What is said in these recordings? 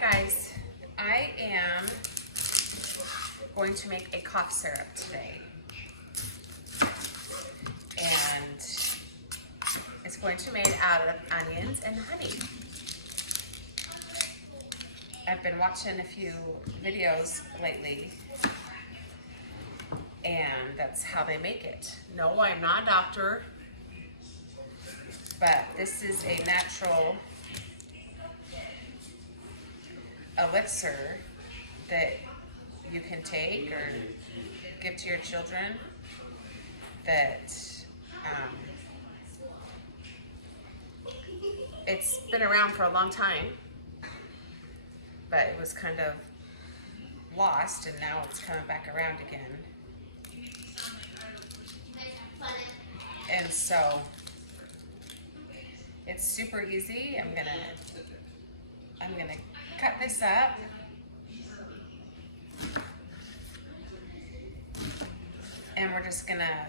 Guys, I am going to make a cough syrup today, and it's going to be made out of onions and honey. I've been watching a few videos lately, and that's how they make it. No, I'm not a doctor, but this is a natural elixir that you can take or give to your children that it's been around for a long time, but it was kind of lost and now it's coming back around again. And so it's super easy. I'm gonna cut this up. And we're just gonna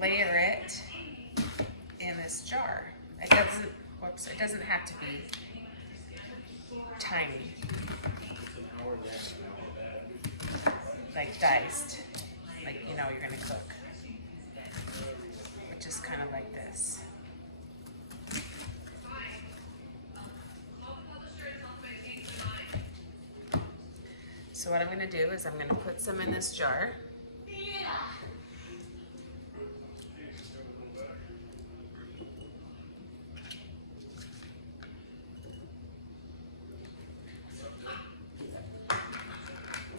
layer it in this jar. It doesn't have to be tiny. Like diced, like you know you're gonna cook. But just kind of like this. So what I'm gonna do is I'm gonna put some in this jar.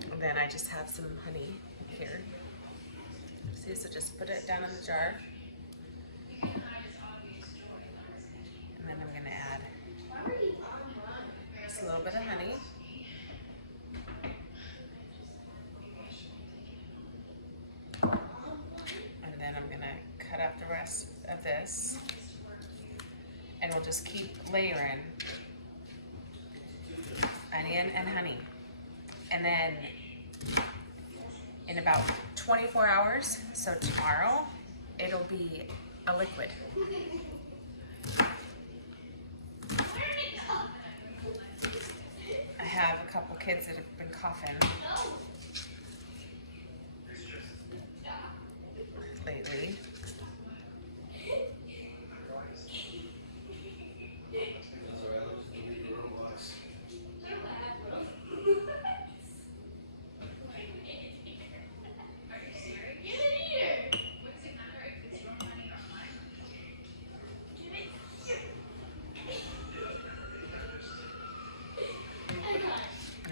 And then I just have some honey here. See, so just put it down in the jar. And then I'm gonna add just a little bit of honey. And then I'm gonna cut up the rest of this. And we'll just keep layering onion and honey. And then in about 24 hours, so tomorrow, it'll be a liquid. I have a couple kids that have been coughing lately.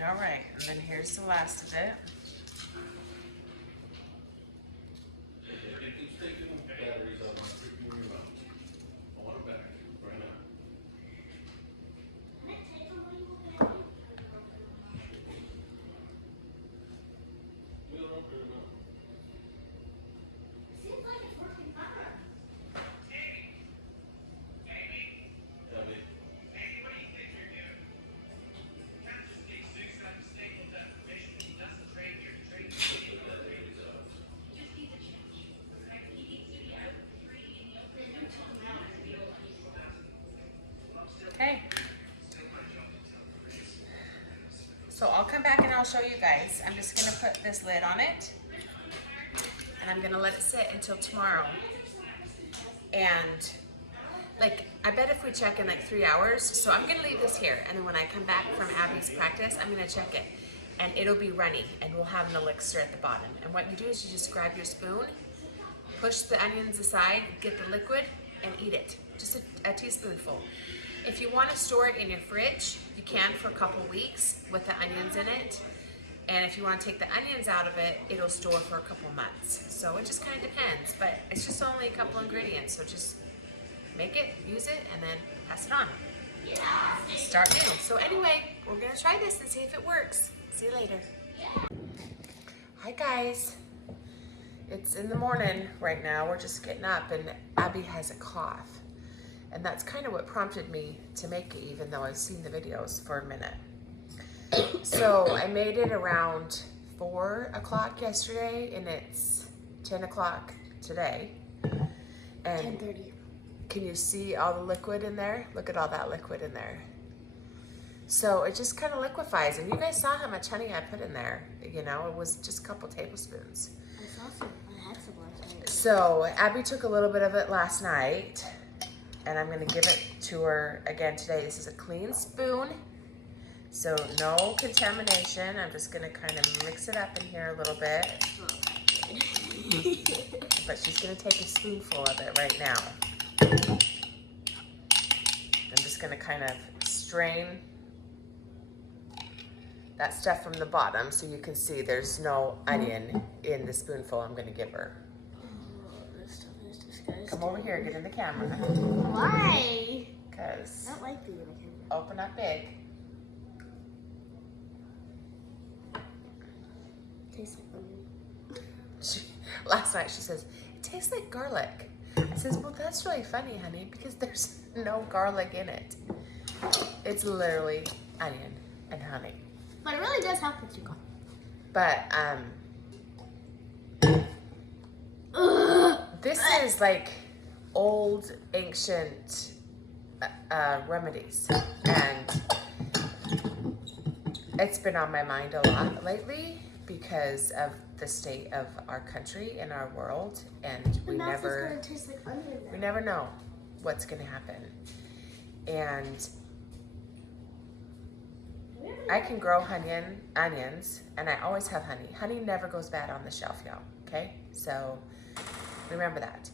All right, and then here's the last of it. Okay. So I'll come back and I'll show you guys. I'm just gonna put this lid on it and I'm gonna let it sit until tomorrow. And like, I bet if we check in like 3 hours, so I'm gonna leave this here and then when I come back from Abby's practice, I'm gonna check it and it'll be runny and we'll have an elixir at the bottom. And what you do is you just grab your spoon, push the onions aside, get the liquid and eat it. Just a teaspoonful. If you want to store it in your fridge, you can for a couple weeks with the onions in it. And if you want to take the onions out of it, it'll store for a couple months. So it just kind of depends, but it's just only a couple ingredients. So just make it, use it, and then pass it on. Start new. So anyway, we're going to try this and see if it works. See you later. Hi guys. It's in the morning right now. We're just getting up and Abby has a cough. And that's kind of what prompted me to make it, even though I've seen the videos for a minute. So I made it around 4 o'clock yesterday, and it's 10 o'clock today. And 10:30. Can you see all the liquid in there? Look at all that liquid in there. So it just kind of liquefies. And you guys saw how much honey I put in there. You know, it was just a couple tablespoons. I saw some. I had some last night. So Abby took a little bit of it last night. And I'm going to give it to her again today. This is a clean spoon. So no contamination. I'm just going to kind of mix it up in here a little bit. But she's going to take a spoonful of it right now. I'm just going to kind of strain that stuff from the bottom so you can see there's no onion in the spoonful I'm going to give her. Oh, this stuff is disgusting. Come over here, get in the camera. Why? Because I don't like being in the camera. open up big. Tastes like onion. Last night she says, it tastes like garlic. I says, well, that's really funny, honey, because there's no garlic in it. It's literally onion and honey. But it really does have what you got. But this is like old, ancient remedies, and it's been on my mind a lot lately because of the state of our country and our world, and we never taste like onion now. we never know what's going to happen. And I can grow onions, and I always have honey. Honey never goes bad on the shelf, y'all, okay? So remember that.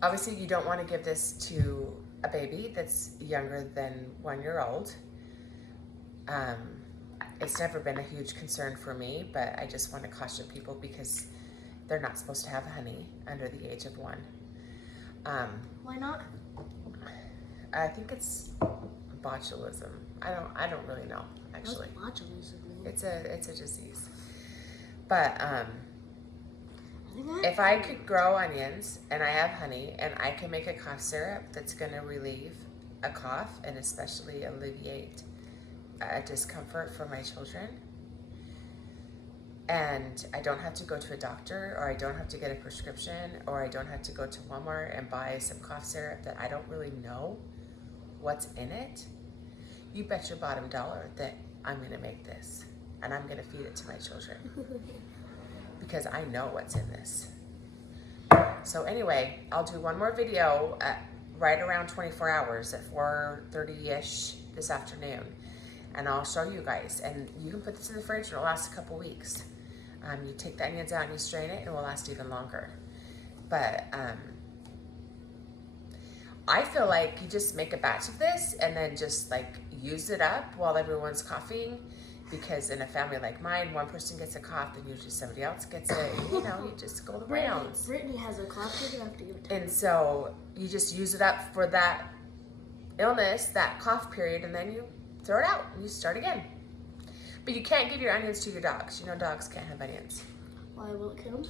Obviously, you don't want to give this to a baby that's younger than 1 year old. It's never been a huge concern for me, but I just want to caution people because they're not supposed to have honey under the age of 1. Why not? I think it's botulism. I don't really know, actually. What's botulism mean? It's a disease. But think if I could grow onions and I have honey and I can make a cough syrup that's going to relieve a cough and especially alleviate a discomfort for my children, and I don't have to go to a doctor, or I don't have to get a prescription, or I don't have to go to Walmart and buy some cough syrup that I don't really know what's in it, you bet your bottom dollar that I'm going to make this and I'm going to feed it to my children because I know what's in this. So anyway, I'll do one more video right around 24 hours at 4:30ish this afternoon, and I'll show you guys. And you can put this in the fridge and it'll last a couple weeks. You take the onions out and you strain it, and it will last even longer. But I feel like you just make a batch of this and then just like use it up while everyone's coughing, because in a family like mine, one person gets a cough and usually somebody else gets it. You know, you just go the rounds. Brittany has a cough, you have to give it to her. And so you just use it up for that illness, that cough period, and then you throw it out and you start again. But you can't give your onions to your dogs. You know dogs can't have onions. Why will it kill them?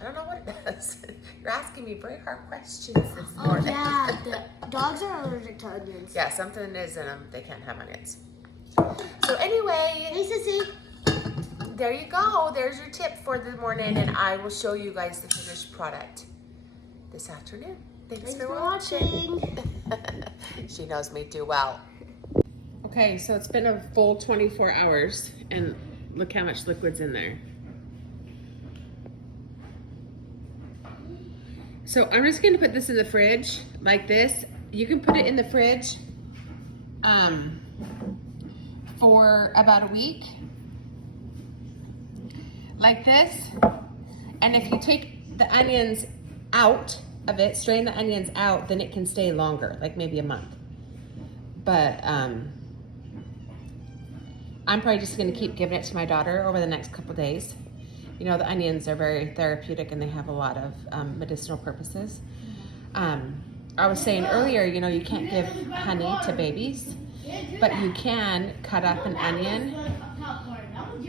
I don't know what it does. You're asking me very hard questions this morning. Yeah, the dogs are allergic to onions. Yeah, something is in them. They can't have onions. So anyway, Hey, Sissy. there you go. There's your tip for the morning, and I will show you guys the finished product this afternoon. Thanks for watching. She knows me too well. Okay, so it's been a full 24 hours, and look how much liquid's in there. So I'm just gonna put this in the fridge like this. You can put it in the fridge for about a week, like this. And if you take the onions out of it, strain the onions out, then it can stay longer, like maybe a month. But I'm probably just gonna keep giving it to my daughter over the next couple days. You know, the onions are very therapeutic and they have a lot of medicinal purposes. I was saying earlier, you know, you can't give honey to babies, but you can cut up an onion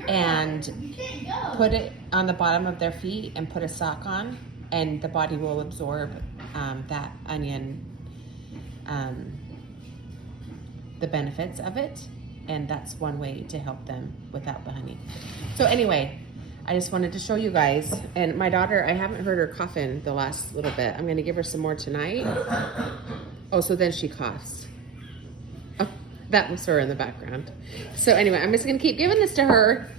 and put it on the bottom of their feet and put a sock on, and the body will absorb that onion, the benefits of it, and that's one way to help them without the honey. So anyway, I just wanted to show you guys. And my daughter, I haven't heard her coughing the last little bit. I'm gonna give her some more tonight. Oh, so then she coughs. That was her in the background. So anyway, I'm just gonna keep giving this to her,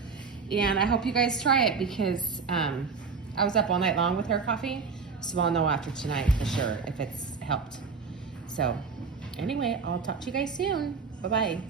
and I hope you guys try it because I was up all night long with her coffee, so I'll know after tonight for sure if it's helped. So anyway, I'll talk to you guys soon. Bye-bye.